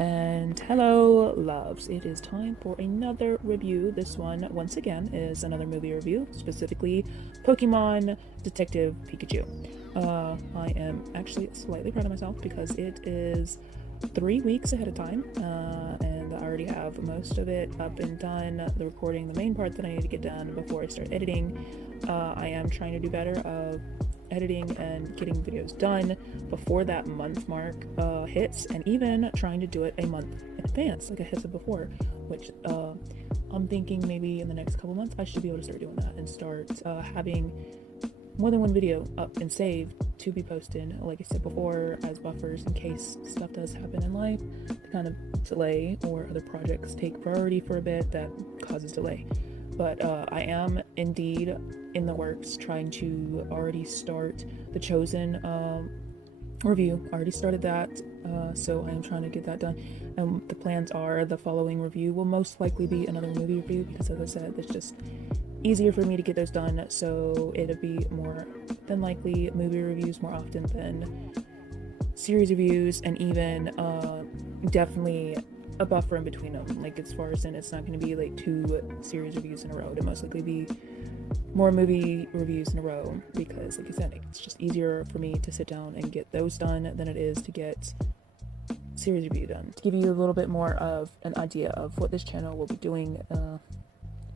And hello, loves. It is time for another review. This one, once again, is another movie review, specifically Pokemon Detective Pikachu. I am actually slightly proud of myself because it is 3 weeks ahead of time, and I already have most of it up and done. The recording, the main part that I need to get done before I start editing. I am trying to do better of editing and getting videos done before that month mark hits, and even trying to do it a month in advance, like I had said before, which I'm thinking maybe in the next couple months I should be able to start doing that and start having more than one video up and saved to be posted, like I said before, as buffers in case stuff does happen in life to kind of delay, or other projects take priority for a bit that causes delay. But I am indeed in the works trying to already start the Chosen review. I already started that, so I am trying to get that done. And the plans are the following review will most likely be another movie review because, as I said, it's just easier for me to get those done. So it'll be more than likely movie reviews more often than series reviews, and even definitely a buffer in between them. Like, as far as in, it's not going to be like 2 series reviews in a row. It'll most likely be more movie reviews in a row because, like I said, it's just easier for me to sit down and get those done than it is to get series review done. To give you a little bit more of an idea of what this channel will be doing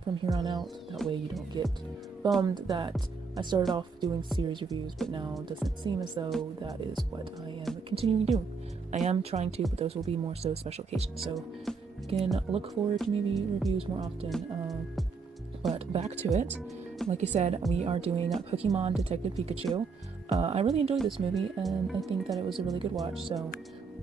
from here on out, that way you don't get bummed that I started off doing series reviews, but now it doesn't seem as though that is what I am continuing to do. I am trying to, but those will be more so special occasions, so you can look forward to maybe reviews more often. But back to it. Like I said, we are doing Pokemon Detective Pikachu. I really enjoyed this movie, and I think that it was a really good watch, so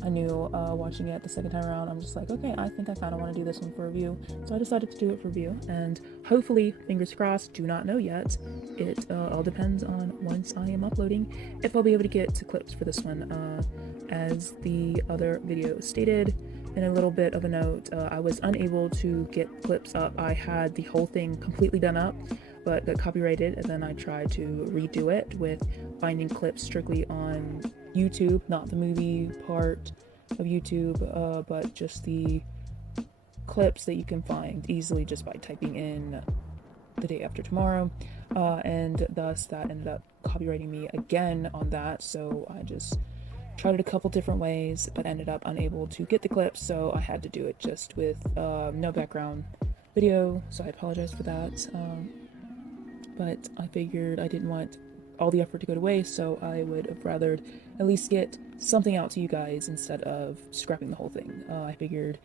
I knew watching it the second time around, I'm just like, okay, I think I kind of want to do this one for review. So I decided to do it for review, and hopefully, fingers crossed, do not know yet. It all depends on once I am uploading, if I'll be able to get to clips for this one. As the other video stated, in a little bit of a note, I was unable to get clips up. I had the whole thing completely done up, but got copyrighted, and then I tried to redo it with finding clips strictly on YouTube, not the movie part of YouTube, but just the clips that you can find easily just by typing in the day after tomorrow, and thus that ended up copyrighting me again on that. So I just tried it a couple different ways, but ended up unable to get the clips, so I had to do it just with no background video, so I apologize for that. But I figured I didn't want all the effort to go to waste, so I would have rather at least get something out to you guys instead of scrapping the whole thing. I figured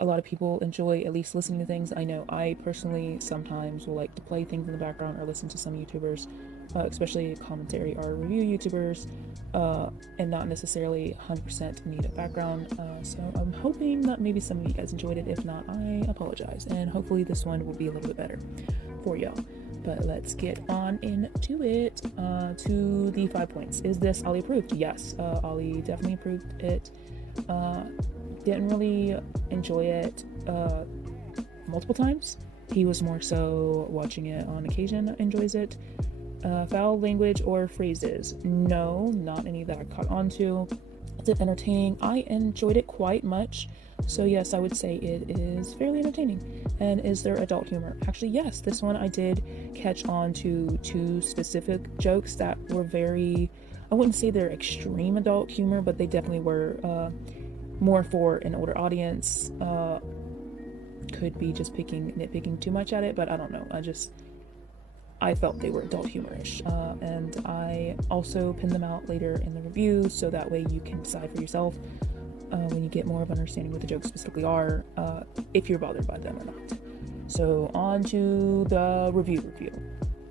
a lot of people enjoy at least listening to things. I know I personally sometimes will like to play things in the background or listen to some YouTubers, especially commentary or review YouTubers, and not necessarily 100% need a background. So I'm hoping that maybe some of you guys enjoyed it. If not, I apologize, and hopefully this one will be a little bit better for y'all. But let's get on into it. To the 5 points. Is this Ollie approved? Yes, Ollie definitely approved it. Didn't really enjoy it multiple times. He was more so watching it on occasion, enjoys it. Foul language or phrases? No, not any that I caught on to. Is it entertaining? I enjoyed it quite much. So yes, I would say it is fairly entertaining. And is there adult humor? Actually, yes. This one I did catch on to 2 specific jokes that were very, I wouldn't say they're extreme adult humor, but they definitely were more for an older audience. Could be just nitpicking too much at it, but I don't know. I felt they were adult humorish, and I also pinned them out later in the review, so that way you can decide for yourself when you get more of an understanding what the jokes specifically are, if you're bothered by them or not. So on to the review.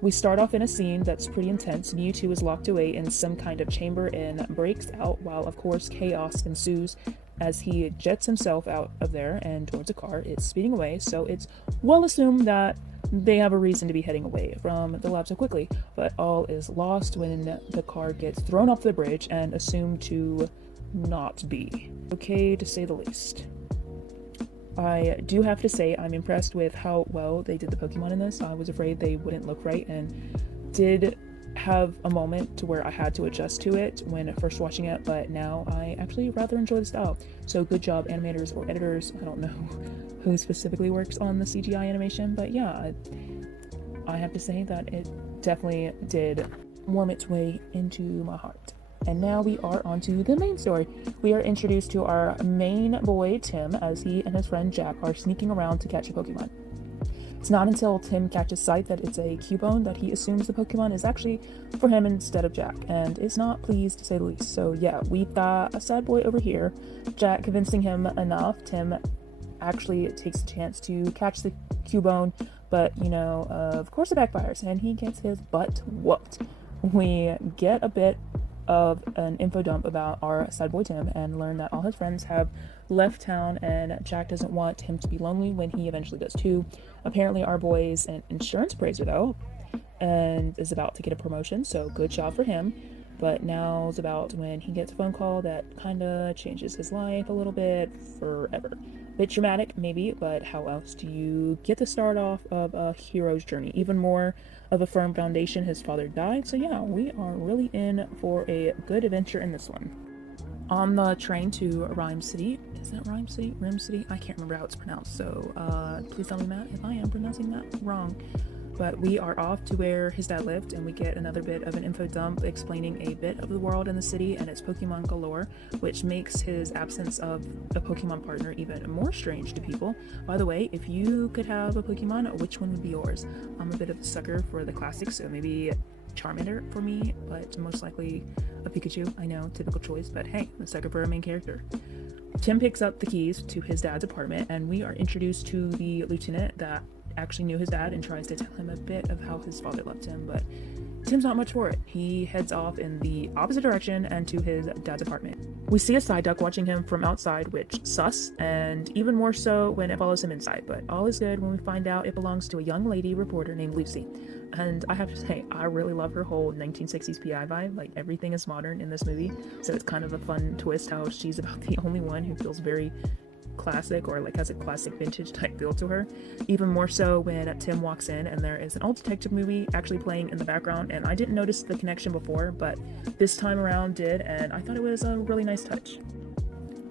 We start off in a scene that's pretty intense. Mewtwo is locked away in some kind of chamber and breaks out, while of course chaos ensues as he jets himself out of there and towards a car. It's speeding away, so it's well assumed that they have a reason to be heading away from the lab so quickly, but all is lost when the car gets thrown off the bridge and assumed to not be. Okay, to say the least. I do have to say I'm impressed with how well they did the Pokemon in this. I was afraid they wouldn't look right, and did have a moment to where I had to adjust to it when first watching it, but now I actually rather enjoy the style. So good job, animators or editors. I don't know who specifically works on the CGI animation, but yeah, I have to say that it definitely did warm its way into my heart. And now we are on to the main story. We are introduced to our main boy, Tim, as he and his friend Jack are sneaking around to catch a Pokemon. It's not until Tim catches sight that it's a Cubone that he assumes the Pokemon is actually for him instead of Jack, and is not pleased to say the least. So yeah, we've got a sad boy over here. Jack convincing him enough. Tim actually takes the chance to catch the Cubone, but of course it backfires, and he gets his butt whooped. We get a bit of an info dump about our sad boy Tim and learn that all his friends have left town and Jack doesn't want him to be lonely when he eventually does too. Apparently our boy's an insurance appraiser though and is about to get a promotion, so good job for him. But now's about when he gets a phone call that kind of changes his life a little bit forever. Bit dramatic, maybe, but how else do you get the start off of a hero's journey? Even more of a firm foundation. His father died, so yeah, we are really in for a good adventure in this one. On the train to Rhyme City, is that Rhyme City? Rim City? I can't remember how it's pronounced, so please tell me, Matt, if I am pronouncing that wrong. But we are off to where his dad lived, and we get another bit of an info dump explaining a bit of the world and the city and its Pokemon galore, which makes his absence of a Pokemon partner even more strange to people. By the way, if you could have a Pokemon, which one would be yours? I'm a bit of a sucker for the classics, so maybe Charmander for me, but most likely a Pikachu. I know, typical choice, but hey, I'm a sucker for a main character. Tim picks up the keys to his dad's apartment, and we are introduced to the lieutenant that actually knew his dad and tries to tell him a bit of how his father left him, but Tim's not much for it. He heads off in the opposite direction and to his dad's apartment. We see a Psyduck watching him from outside, which sus, and even more so when it follows him inside, but all is good when we find out it belongs to a young lady reporter named Lucy. And I have to say, I really love her whole 1960s PI vibe. Like, everything is modern in this movie, so it's kind of a fun twist how she's about the only one who feels very classic or like has a classic vintage type feel to her. Even more so when Tim walks in and there is an old detective movie actually playing in the background, and I didn't notice the connection before, but this time around did, and I thought it was a really nice touch.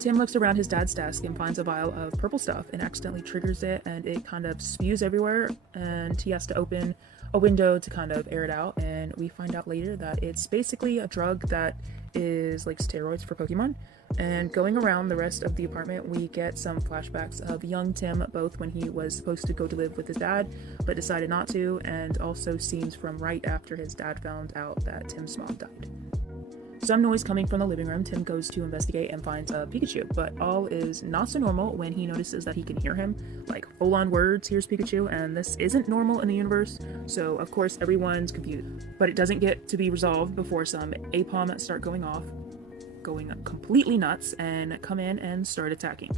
Tim looks around his dad's desk and finds a vial of purple stuff and accidentally triggers it, and it kind of spews everywhere, and he has to open a window to kind of air it out, and we find out later that it's basically a drug that is like steroids for Pokemon. And going around the rest of the apartment, we get some flashbacks of young Tim, both when he was supposed to go to live with his dad but decided not to, and also scenes from right after his dad found out that Tim's mom died. Some noise coming from the living room. Tim goes to investigate and finds a Pikachu, but all is not so normal when he notices that he can hear him, like full-on words, here's Pikachu, and this isn't normal in the universe, so of course everyone's confused. But it doesn't get to be resolved before some Apom start going off, going completely nuts, and come in and start attacking.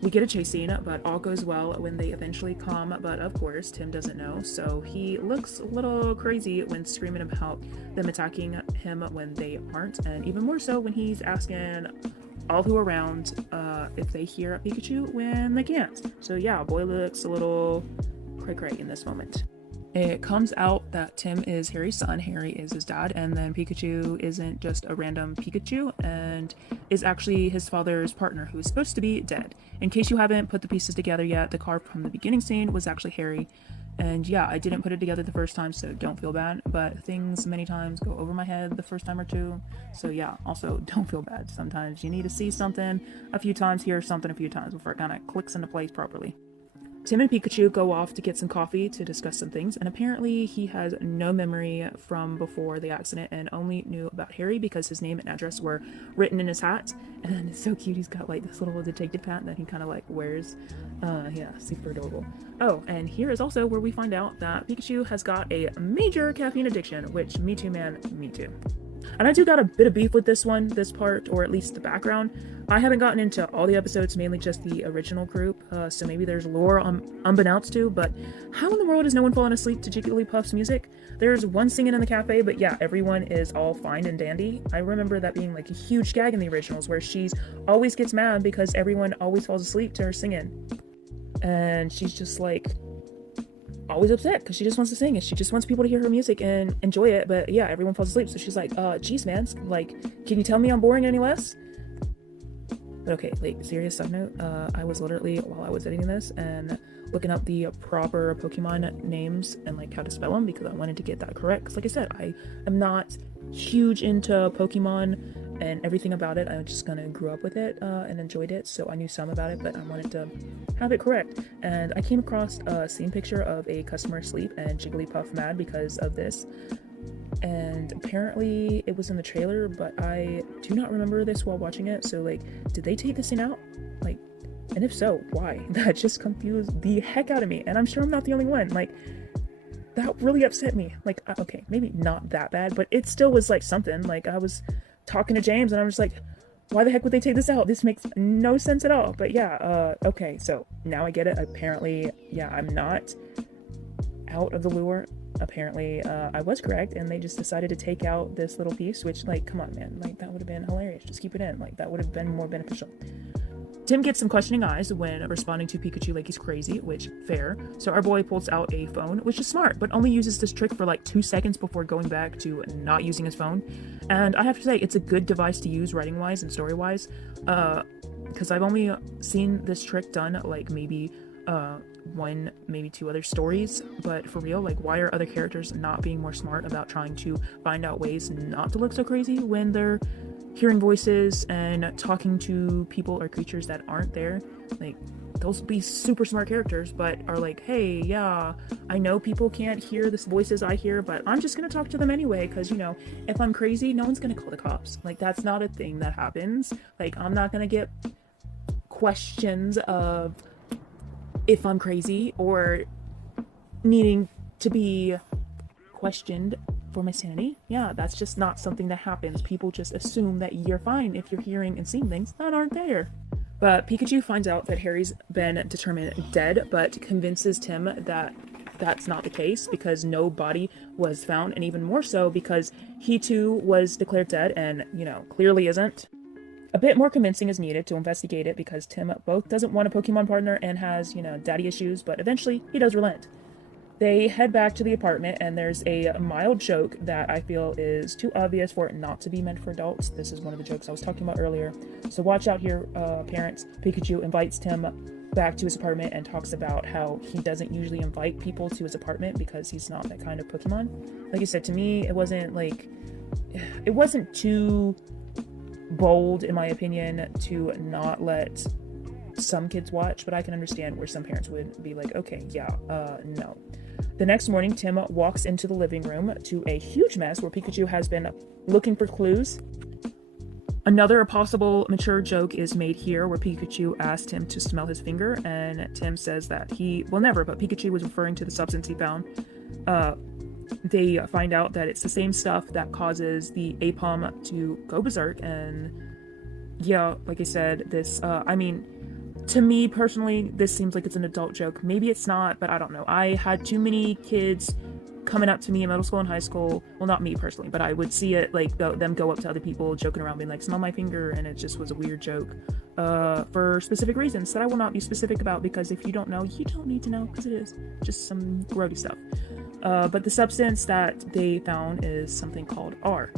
We get a chase scene, but all goes well when they eventually calm, but of course Tim doesn't know, so he looks a little crazy when screaming about them attacking him when they aren't, and even more so when he's asking all who are around if they hear a Pikachu when they can't. So yeah, boy looks a little cray-cray in this moment. It comes out that Tim is Harry's son, Harry is his dad, and then Pikachu isn't just a random Pikachu and is actually his father's partner who is supposed to be dead. In case you haven't put the pieces together yet, the car from the beginning scene was actually Harry. And yeah, I didn't put it together the first time, so don't feel bad, but things many times go over my head the first time or two. So yeah, also don't feel bad. Sometimes you need to see something a few times, hear something a few times before it kind of clicks into place properly. Tim and Pikachu go off to get some coffee to discuss some things, and apparently he has no memory from before the accident and only knew about Harry because his name and address were written in his hat. And it's so cute, he's got like this little detective hat that he kind of like wears. Yeah, super adorable. Oh, and here is also where we find out that Pikachu has got a major caffeine addiction, which me too, man, me too. And I do got a bit of beef with this part, or at least the background. I haven't gotten into all the episodes, mainly just the original group, so maybe there's lore unbeknownst to, but how in the world is no one falling asleep to Jigglypuff's music? There's one singing in the cafe, but yeah, everyone is all fine and dandy. I remember that being like a huge gag in the originals, where she always gets mad because everyone always falls asleep to her singing. And she's just like, always upset because she just wants to sing and she just wants people to hear her music and enjoy it. But yeah, everyone falls asleep. So she's like, geez, man, like, can you tell me I'm boring any less? But okay, like, serious side note, I was literally, while I was editing this and looking up the proper Pokemon names and like how to spell them because I wanted to get that correct. Because like I said, I am not huge into Pokemon and everything about it. I just kind of grew up with it and enjoyed it, so I knew some about it, but I wanted to have it correct. And I came across a scene picture of a customer asleep and Jigglypuff mad because of this. And apparently it was in the trailer, but I do not remember this while watching it. So like, did they take this scene out? Like, and if so, why? That just confused the heck out of me. And I'm sure I'm not the only one. Like, that really upset me. Like, okay, maybe not that bad, but it still was like something. Like, I was talking to James and I was just like, why the heck would they take this out? This makes no sense at all. But yeah, okay, so now I get it. Apparently, yeah, I'm not out of the lure. Apparently, I was correct, and they just decided to take out this little piece, which, like, come on, man. Like, that would have been hilarious. Just keep it in. Like, that would have been more beneficial. Tim gets some questioning eyes when responding to Pikachu like he's crazy, which, fair. So our boy pulls out a phone, which is smart, but only uses this trick for like 2 seconds before going back to not using his phone. And I have to say, it's a good device to use writing-wise and story-wise, because I've only seen this trick done like maybe one, maybe 2 other stories, but for real, like, why are other characters not being more smart about trying to find out ways not to look so crazy when they're hearing voices and talking to people or creatures that aren't there? Like, those would be super smart characters, but are like, hey, yeah, I know people can't hear the voices I hear, but I'm just gonna talk to them anyway, because, you know, if I'm crazy, no one's gonna call the cops. Like, that's not a thing that happens. Like, I'm not gonna get questions of if I'm crazy or needing to be questioned for my sanity. Yeah, that's just not something that happens. People just assume that you're fine if you're hearing and seeing things that aren't there. But Pikachu finds out that Harry's been determined dead, but convinces Tim that that's not the case because no body was found, and even more so because he too was declared dead and, you know, clearly isn't. A bit more convincing is needed to investigate it because Tim both doesn't want a Pokemon partner and has, you know, daddy issues, but eventually he does relent. They head back to the apartment and there's a mild joke that I feel is too obvious for it not to be meant for adults. This is one of the jokes I was talking about earlier. So watch out here, parents. Pikachu invites Tim back to his apartment and talks about how he doesn't usually invite people to his apartment because he's not that kind of Pokemon. Like I said, to me, it wasn't too bold, in my opinion, to not let some kids watch, but I can understand where some parents would be like, okay, yeah, no. The next morning, Tim walks into the living room to a huge mess where Pikachu has been looking for clues. Another possible mature joke is made here where Pikachu asked him to smell his finger, and Tim says that he will never, but Pikachu was referring to the substance he found. They find out that it's the same stuff that causes the Apom to go berserk, and yeah, like I said, this, I mean, to me personally, this seems like it's an adult joke. Maybe it's not, but I don't know. I had too many kids coming up to me in middle school and high school. Well, not me personally, but I would see it, like, them go up to other people joking around being like, smell my finger, and it just was a weird joke for specific reasons that I will not be specific about, because if you don't know, you don't need to know, because it is just some grody stuff. But the substance that they found is something called R.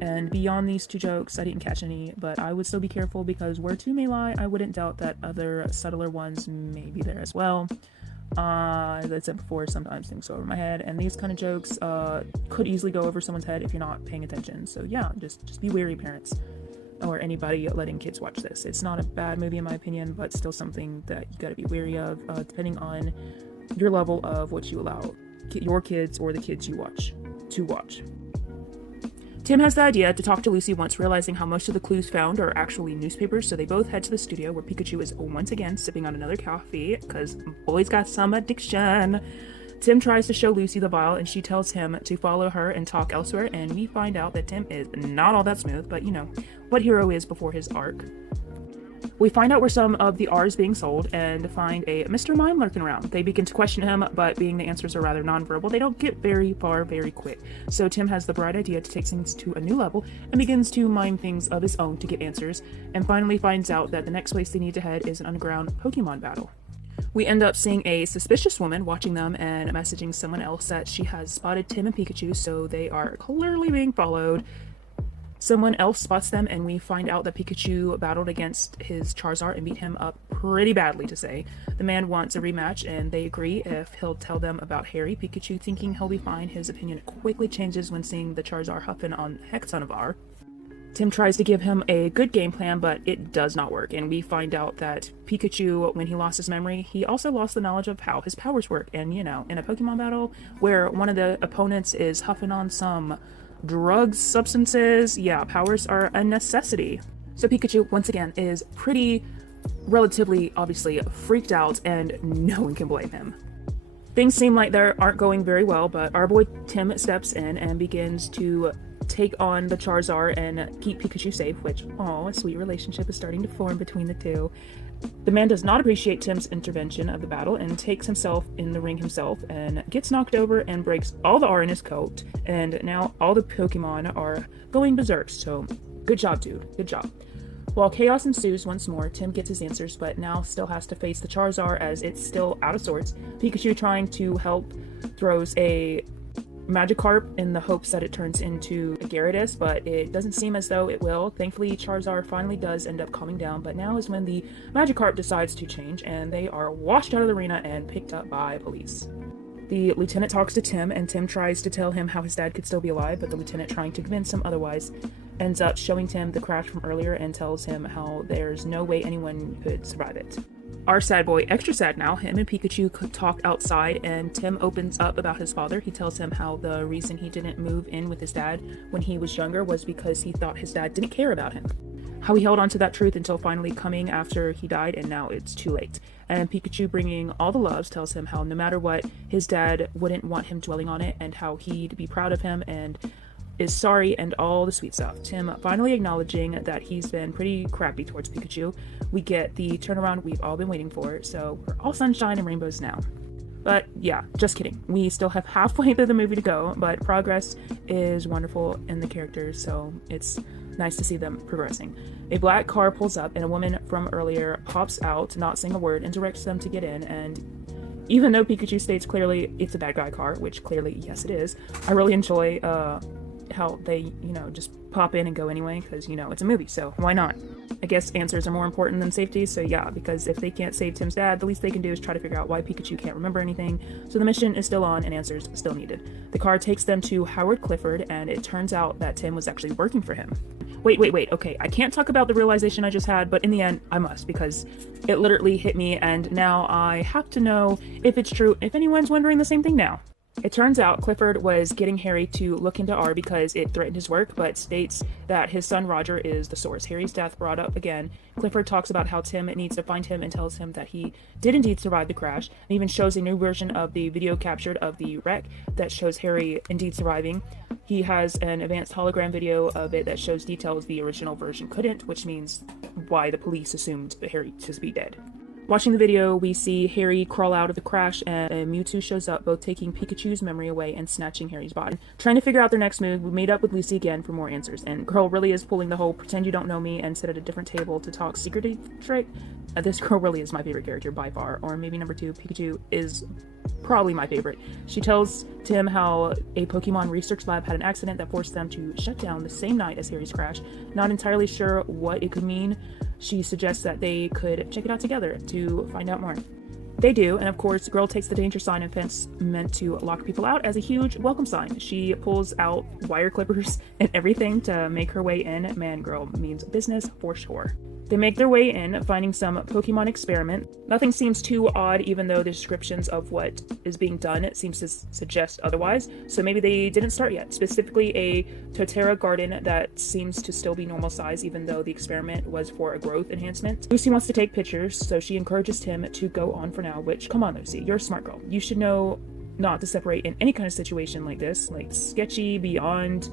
And beyond these 2 jokes, I didn't catch any, but I would still be careful because where 2 may lie, I wouldn't doubt that other subtler ones may be there as well. As I said before, sometimes things go over my head, and these kind of jokes could easily go over someone's head if you're not paying attention. So yeah, just be wary, parents, or anybody letting kids watch this. It's not a bad movie in my opinion, but still something that you gotta be wary of, depending on your level of what you allow your kids or the kids you watch to watch. Tim has the idea to talk to Lucy once realizing how most of the clues found are actually newspapers, so they both head to the studio where Pikachu is once again sipping on another coffee, because boy's got some addiction. Tim tries to show Lucy the vial, and she tells him to follow her and talk elsewhere, and we find out that Tim is not all that smooth, but you know, what hero is before his arc. We find out where some of the R is being sold and find a Mr. Mime lurking around. They begin to question him, but being the answers are rather nonverbal, they don't get very far very quick. So Tim has the bright idea to take things to a new level and begins to mime things of his own to get answers, and finally finds out that the next place they need to head is an underground Pokemon battle. We end up seeing a suspicious woman watching them and messaging someone else that she has spotted Tim and Pikachu, so they are clearly being followed. Someone else spots them, and we find out that Pikachu battled against his Charizard and beat him up pretty badly, to say. The man wants a rematch, and they agree if he'll tell them about Harry. Pikachu, thinking he'll be fine, his opinion quickly changes when seeing the Charizard huffing on Hexonivar. Tim tries to give him a good game plan, but it does not work, and we find out that Pikachu, when he lost his memory, he also lost the knowledge of how his powers work. And, in a Pokemon battle where one of the opponents is huffing on some drugs, substances, powers are a necessity. So Pikachu, once again, is relatively, obviously, freaked out, and no one can blame him. Things seem like they aren't going very well, but our boy Tim steps in and begins to take on the Charizard and keep Pikachu safe, which, a sweet relationship is starting to form between the two. The man does not appreciate Tim's intervention of the battle and takes himself in the ring himself and gets knocked over and breaks all the R in his coat, and now all the Pokemon are going berserk, so good job, dude. Good job. While chaos ensues once more, Tim gets his answers, but now still has to face the Charizard as it's still out of sorts. Pikachu, trying to help, throws a Magikarp in the hopes that it turns into a Gyarados, but it doesn't seem as though it will. Thankfully, Charizard finally does end up calming down, but now is when the Magikarp decides to change, and they are washed out of the arena and picked up by police. The lieutenant talks to Tim, and Tim tries to tell him how his dad could still be alive, but the lieutenant, trying to convince him otherwise, ends up showing Tim the crash from earlier and tells him how there's no way anyone could survive it. Our sad boy, extra sad now, him and Pikachu could talk outside, and Tim opens up about his father. He tells him how the reason he didn't move in with his dad when he was younger was because he thought his dad didn't care about him. How he held on to that truth until finally coming after he died, and now it's too late. And Pikachu, bringing all the loves, tells him how no matter what, his dad wouldn't want him dwelling on it, and how he'd be proud of him and is sorry and all the sweet stuff. Tim finally acknowledging that he's been pretty crappy towards Pikachu. We get the turnaround we've all been waiting for, so we're all sunshine and rainbows now. But yeah, just kidding. We still have halfway through the movie to go, but progress is wonderful in the characters, so it's nice to see them progressing. A black car pulls up, and a woman from earlier hops out, not saying a word, and directs them to get in, and even though Pikachu states clearly it's a bad guy car, which clearly, yes it is, I really enjoy how they, just pop in and go anyway, because, it's a movie, so why not? I guess answers are more important than safety, so yeah, because if they can't save Tim's dad, the least they can do is try to figure out why Pikachu can't remember anything, so the mission is still on and answers still needed. The car takes them to Howard Clifford, and it turns out that Tim was actually working for him. Wait, okay, I can't talk about the realization I just had, but in the end, I must, because it literally hit me, and now I have to know if it's true, if anyone's wondering the same thing now. It turns out Clifford was getting Harry to look into R because it threatened his work, but states that his son Roger is the source. Harry's death brought up again. Clifford talks about how Tim needs to find him and tells him that he did indeed survive the crash, and even shows a new version of the video captured of the wreck that shows Harry indeed surviving. He has an advanced hologram video of it that shows details the original version couldn't, which means why the police assumed Harry to be dead. Watching the video, we see Harry crawl out of the crash, and Mewtwo shows up, both taking Pikachu's memory away and snatching Harry's body. Trying to figure out their next move, we meet up with Lucy again for more answers, and girl really is pulling the whole pretend you don't know me and sit at a different table to talk secretive trick. This girl really is my favorite character by far, or maybe number 2, Pikachu is probably my favorite. She tells Tim how a Pokemon research lab had an accident that forced them to shut down the same night as Harry's crash. Not entirely sure what it could mean. She suggests that they could check it out together to find out more. They do, and of course, Girl takes the danger sign and fence meant to lock people out as a huge welcome sign. She pulls out wire clippers and everything to make her way in. Man, Girl means business for sure. They make their way in, finding some Pokemon experiment. Nothing seems too odd, even though the descriptions of what is being done seems to suggest otherwise, so maybe they didn't start yet. Specifically, a Totara garden that seems to still be normal size, even though the experiment was for a growth enhancement. Lucy wants to take pictures, so she encourages Tim to go on for now, which, come on Lucy, you're a smart girl. You should know not to separate in any kind of situation like this, like sketchy, beyond,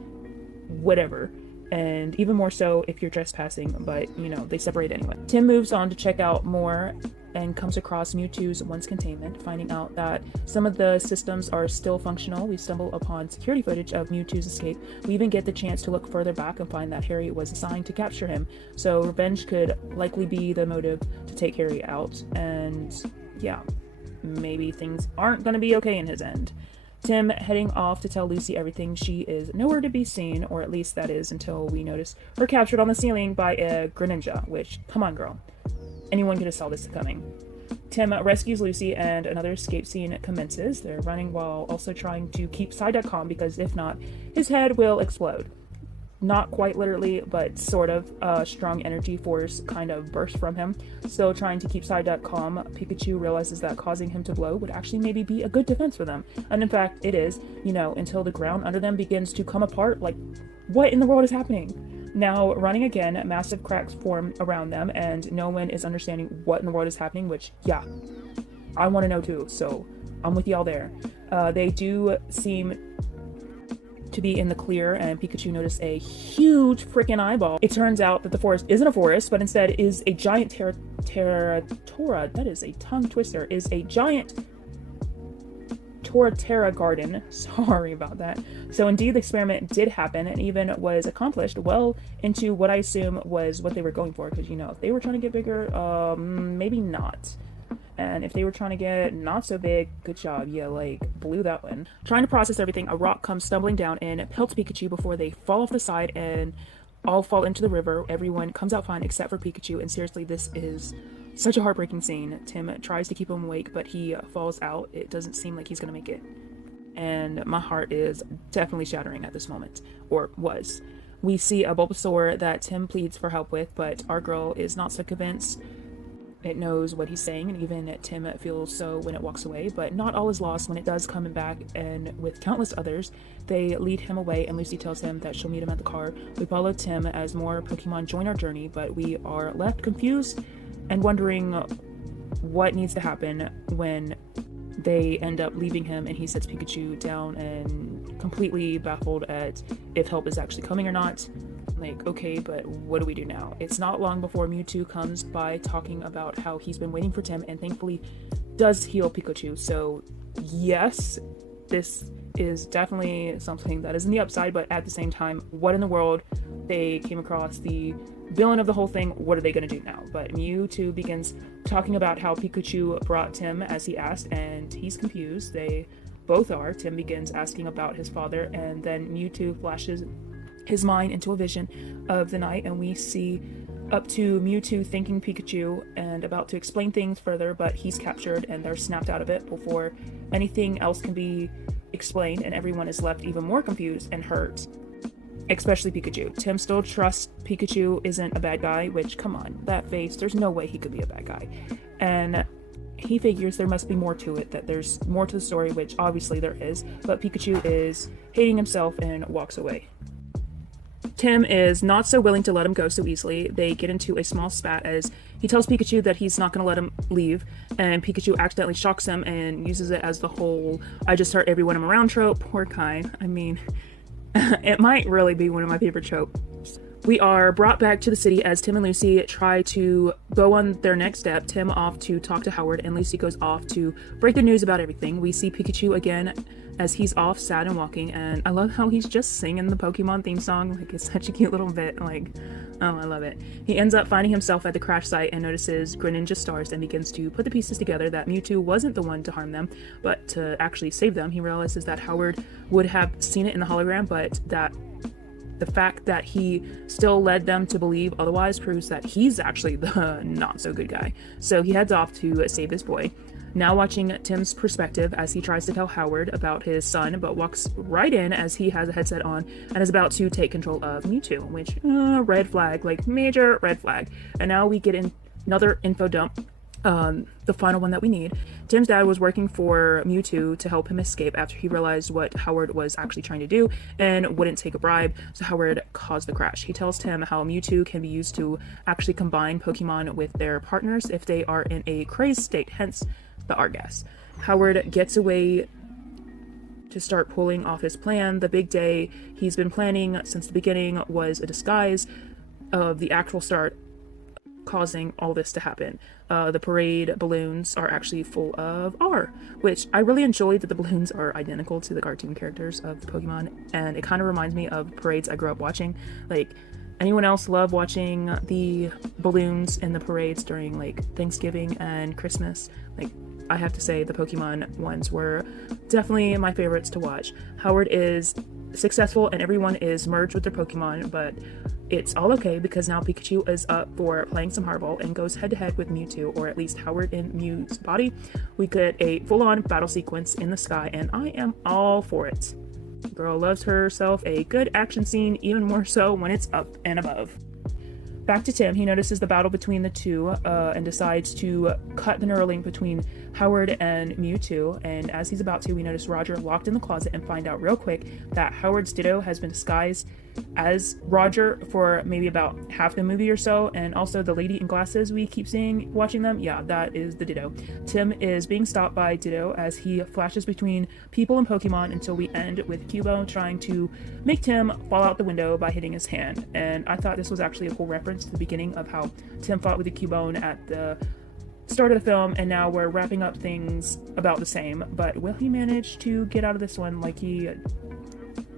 whatever. And even more so if you're trespassing, but they separate anyway. Tim moves on to check out more and comes across Mewtwo's once containment, finding out that some of the systems are still functional. We stumble upon security footage of Mewtwo's escape. We even get the chance to look further back and find that Harry was assigned to capture him, so revenge could likely be the motive to take Harry out. And yeah, maybe things aren't going to be okay in his end. Tim heading off to tell Lucy everything. She is nowhere to be seen, or at least that is until we notice her captured on the ceiling by a Greninja, which, come on girl, anyone could have saw this coming. Tim rescues Lucy and another escape scene commences. They're running while also trying to keep Psyduck calm because if not, his head will explode. Not quite literally, but sort of. A strong energy force kind of bursts from him. Still trying to keep Psyduck calm, Pikachu realizes that causing him to blow would actually maybe be a good defense for them. And in fact, it is, until the ground under them begins to come apart. Like, what in the world is happening? Now, running again, massive cracks form around them, and no one is understanding what in the world is happening, which, yeah, I want to know too, so I'm with y'all there. They do seem to be in the clear, and Pikachu noticed a huge freaking eyeball. It turns out that the forest isn't a forest, but instead is a giant Torterra. That is a tongue twister. Is a giant Torterra garden. Sorry about that. So indeed, the experiment did happen and even was accomplished well into what I assume was what they were going for. Because if they were trying to get bigger, maybe not. And if they were trying to get not so big, good job. Yeah, blew that one. Trying to process everything, a rock comes stumbling down and pelts Pikachu before they fall off the side and all fall into the river. Everyone comes out fine except for Pikachu. And seriously, this is such a heartbreaking scene. Tim tries to keep him awake, but he falls out. It doesn't seem like he's going to make it. And my heart is definitely shattering at this moment. Or was. We see a Bulbasaur that Tim pleads for help with, but our girl is not so convinced. It knows what he's saying, and even Tim feels so when it walks away, but not all is lost when it does come back, and with countless others, they lead him away, and Lucy tells him that she'll meet him at the car. We follow Tim as more Pokemon join our journey, but we are left confused and wondering what needs to happen when they end up leaving him, and he sets Pikachu down and completely baffled at if help is actually coming or not. Okay, but what do we do now? It's not long before Mewtwo comes by talking about how he's been waiting for Tim and thankfully does heal Pikachu. So yes, this is definitely something that is in the upside, but at the same time, what in the world? They came across the villain of the whole thing. What are they going to do now? But Mewtwo begins talking about how Pikachu brought Tim as he asked, and he's confused. They both are. Tim begins asking about his father, and then Mewtwo flashes his mind into a vision of the night, and we see up to Mewtwo thanking Pikachu and about to explain things further, but he's captured and they're snapped out of it before anything else can be explained, and everyone is left even more confused and hurt, especially Pikachu. Tim still trusts Pikachu isn't a bad guy, which, come on, that face, there's no way he could be a bad guy. And he figures there must be more to it, that there's more to the story, which obviously there is, but Pikachu is hating himself and walks away. Tim is not so willing to let him go so easily. They get into a small spat as he tells Pikachu that he's not going to let him leave, and Pikachu accidentally shocks him and uses it as the whole "I just hurt everyone I'm around" trope. Poor Kai. I mean, it might really be one of my favorite tropes. We are brought back to the city as Tim and Lucy try to go on their next step. Tim off to talk to Howard, and Lucy goes off to break the news about everything. We see Pikachu again as he's off, sad and walking, and I love how he's just singing the Pokemon theme song. It's such a cute little bit. I love it. He ends up finding himself at the crash site and notices Greninja stars and begins to put the pieces together that Mewtwo wasn't the one to harm them, but to actually save them. He realizes that Howard would have seen it in the hologram, but that the fact that he still led them to believe otherwise proves that he's actually the not so good guy. So he heads off to save his boy. Now watching Tim's perspective as he tries to tell Howard about his son, but walks right in as he has a headset on and is about to take control of Mewtwo, which, red flag, major red flag. And now we get in another info dump, the final one that we need. Tim's dad was working for Mewtwo to help him escape after he realized what Howard was actually trying to do and wouldn't take a bribe, so Howard caused the crash. He tells Tim how Mewtwo can be used to actually combine Pokemon with their partners if they are in a crazed state, hence the Argas. Howard gets away to start pulling off his plan. The big day he's been planning since the beginning was a disguise of the actual start causing all this to happen. The parade balloons are actually full of R, which I really enjoyed that the balloons are identical to the cartoon characters of the Pokemon, and it kind of reminds me of parades I grew up watching. Anyone else love watching the balloons in the parades during Thanksgiving and Christmas? I have to say the Pokemon ones were definitely my favorites to watch. Howard is successful and everyone is merged with their Pokemon, but it's all okay because now Pikachu is up for playing some hardball and goes head to head with Mewtwo, or at least Howard in Mew's body. We get a full-on battle sequence in the sky, and I am all for it. Girl loves herself a good action scene, even more so when it's up and above. Back to Tim, he notices the battle between the two and decides to cut the Neuralink between Howard and Mewtwo, and as he's about to, we notice Roger locked in the closet and find out real quick that Howard's Ditto has been disguised as Roger for maybe about half the movie or so, and also the lady in glasses we keep seeing watching them, yeah, that is the Ditto. Tim is being stopped by Ditto as he flashes between people and Pokemon until we end with Cubo trying to make Tim fall out the window by hitting his hand, and I thought this was actually a cool reference to the beginning of how Tim fought with the Cubone at the start of the film, and now we're wrapping up things about the same, but will he manage to get out of this one like he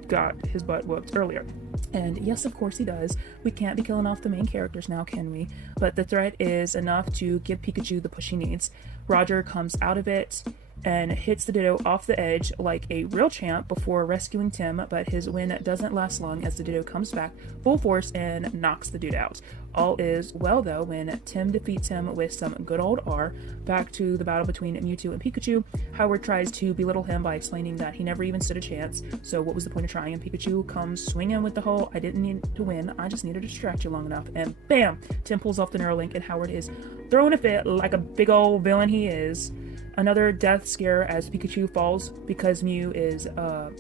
got his butt whooped earlier? And yes, of course he does. We can't be killing off the main characters now, can we? But the threat is enough to give Pikachu the push he needs. Roger comes out of it and hits the Ditto off the edge like a real champ before rescuing Tim, but his win doesn't last long as the Ditto comes back full force and knocks the dude out. All is well though when Tim defeats him with some good old R. Back to the battle between Mewtwo and Pikachu. Howard tries to belittle him by explaining that he never even stood a chance, so what was the point of trying? And Pikachu comes swinging with the whole, I didn't need to win, I just needed to distract you long enough, and bam! Tim pulls off the Neuralink and Howard is throwing a fit like a big old villain he is. Another death scare as Pikachu falls because Mew is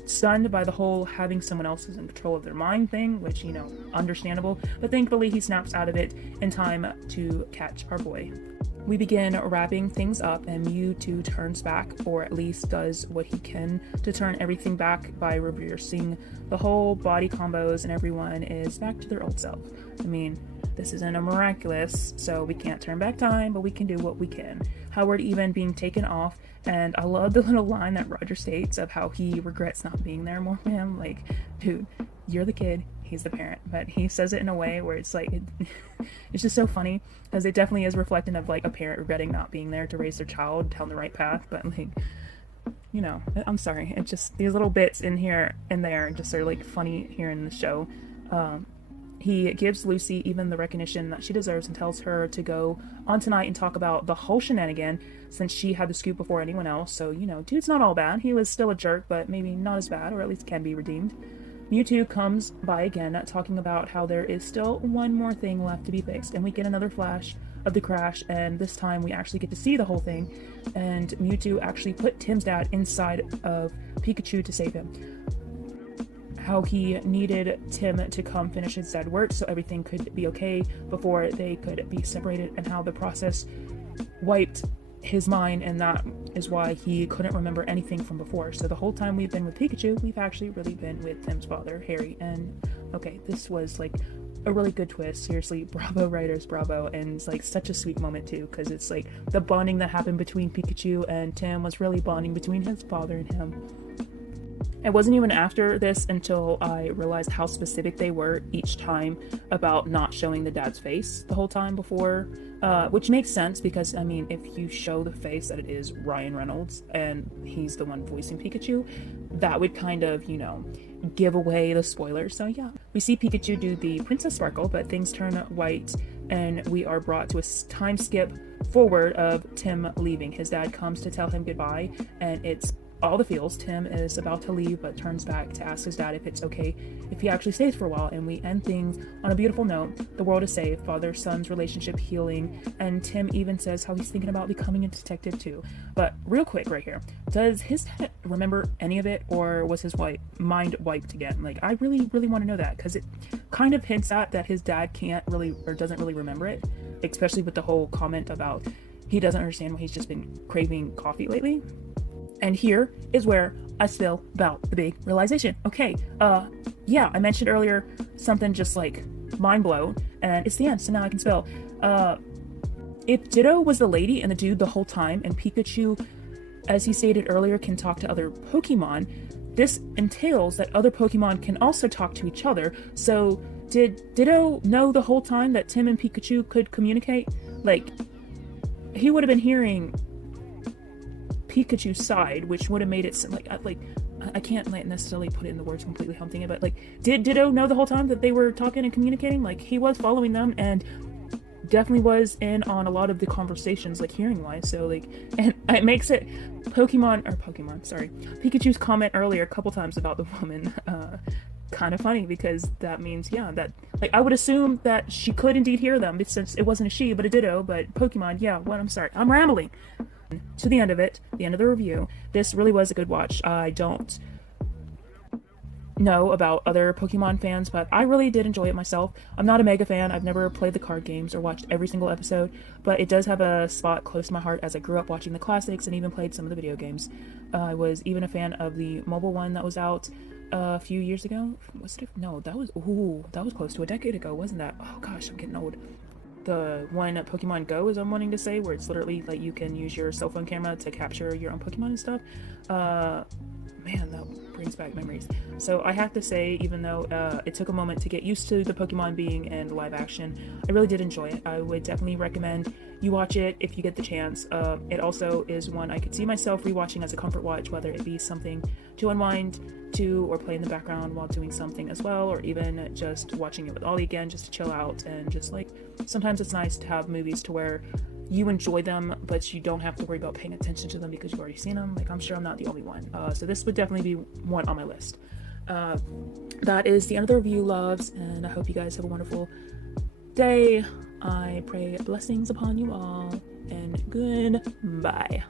stunned by the whole having someone else is in control of their mind thing, which, you know, understandable, but thankfully he snaps out of it in time to catch our boy. We begin wrapping things up and Mewtwo turns back, or at least does what he can to turn everything back by reversing the whole body combos, and everyone is back to their old self. I mean, this isn't a miraculous, so we can't turn back time, but we can do what we can. Howard even being taken off, and I love the little line that Roger states of how he regrets not being there more for him. Like, dude, you're the kid, he's the parent, but he says it in a way where it's like, it's just so funny, because it definitely is reflecting of like a parent regretting not being there to raise their child down the right path, but like, you know, I'm sorry, it's just these little bits in here and there just are like funny here in the show. He gives Lucy even the recognition that she deserves and tells her to go on tonight and talk about the whole shenanigan since she had the scoop before anyone else. So, you know, dude's not all bad. He was still a jerk, but maybe not as bad, or at least can be redeemed. Mewtwo comes by again, talking about how there is still one more thing left to be fixed, and we get another flash of the crash, and this time we actually get to see the whole thing, and Mewtwo actually put Tim's dad inside of Pikachu to save him. How he needed Tim to come finish his dead work so everything could be okay before they could be separated, and how the process wiped his mind, and that is why he couldn't remember anything from before. So the whole time we've been with Pikachu, we've actually really been with Tim's father, Harry, and okay, this was like a really good twist. Seriously, bravo writers, bravo. And it's like such a sweet moment too, because it's like the bonding that happened between Pikachu and Tim was really bonding between his father and him. It wasn't even after this until I realized how specific they were each time about not showing the dad's face the whole time before, which makes sense because, I mean, if you show the face that it is Ryan Reynolds and he's the one voicing Pikachu, that would kind of, you know, give away the spoilers. So yeah, we see Pikachu do the Princess Sparkle, but things turn white and we are brought to a time skip forward of Tim leaving. His dad comes to tell him goodbye, and it's all the feels. Tim is about to leave but turns back to ask his dad if it's okay if he actually stays for a while, and we end things on a beautiful note. The world is saved, father-son's relationship healing, and Tim even says how he's thinking about becoming a detective too. But real quick right here, does his dad remember any of it, or was his mind wiped again? Like, I really want to know that, because it kind of hints at that his dad can't really, or doesn't really remember it, especially with the whole comment about he doesn't understand why he's just been craving coffee lately. And here is where I spill about the big realization. Okay, yeah, I mentioned earlier something just like mind blown, and it's the end, so now I can spill. If Ditto was the lady and the dude the whole time, and Pikachu, as he stated earlier, can talk to other Pokemon, this entails that other Pokemon can also talk to each other. So did Ditto know the whole time that Tim and Pikachu could communicate? Like, he would have been hearing Pikachu's side, which would have made it like I can't like necessarily put it in the words completely how I'm thinking, but like, did Ditto know the whole time that they were talking and communicating? Like, he was following them and definitely was in on a lot of the conversations, like hearing wise. So like, and it makes it Pikachu's comment earlier a couple times about the woman kind of funny, because that means, yeah, that like I would assume that she could indeed hear them since it wasn't a she but a Ditto. But Pokemon, yeah, what, I'm sorry, I'm rambling. To the end of it, the end of the review, this really was a good watch. I don't know about other Pokemon fans, but I really did enjoy it myself. I'm not a mega fan. I've never played the card games or watched every single episode, but it does have a spot close to my heart as I grew up watching the classics and even played some of the video games. I was even a fan of the mobile one that was out a few years ago. Was it? No, that was close to a decade ago, wasn't that? Oh gosh, I'm getting old. The one at Pokemon Go, as I'm wanting to say, where it's literally like you can use your cell phone camera to capture your own Pokemon and stuff. Man, that brings back memories. So I have to say, even though it took a moment to get used to the Pokemon being in live action, I really did enjoy it. I would definitely recommend you watch it if you get the chance. It also is one I could see myself rewatching as a comfort watch, whether it be something to unwind to or play in the background while doing something as well, or even just watching it with Ollie again just to chill out. And just like, sometimes it's nice to have movies to where you enjoy them, but you don't have to worry about paying attention to them because you've already seen them. Like, I'm sure I'm not the only one. So this would definitely be one on my list. That is the end of the review, loves, and I hope you guys have a wonderful day. I pray blessings upon you all, and goodbye.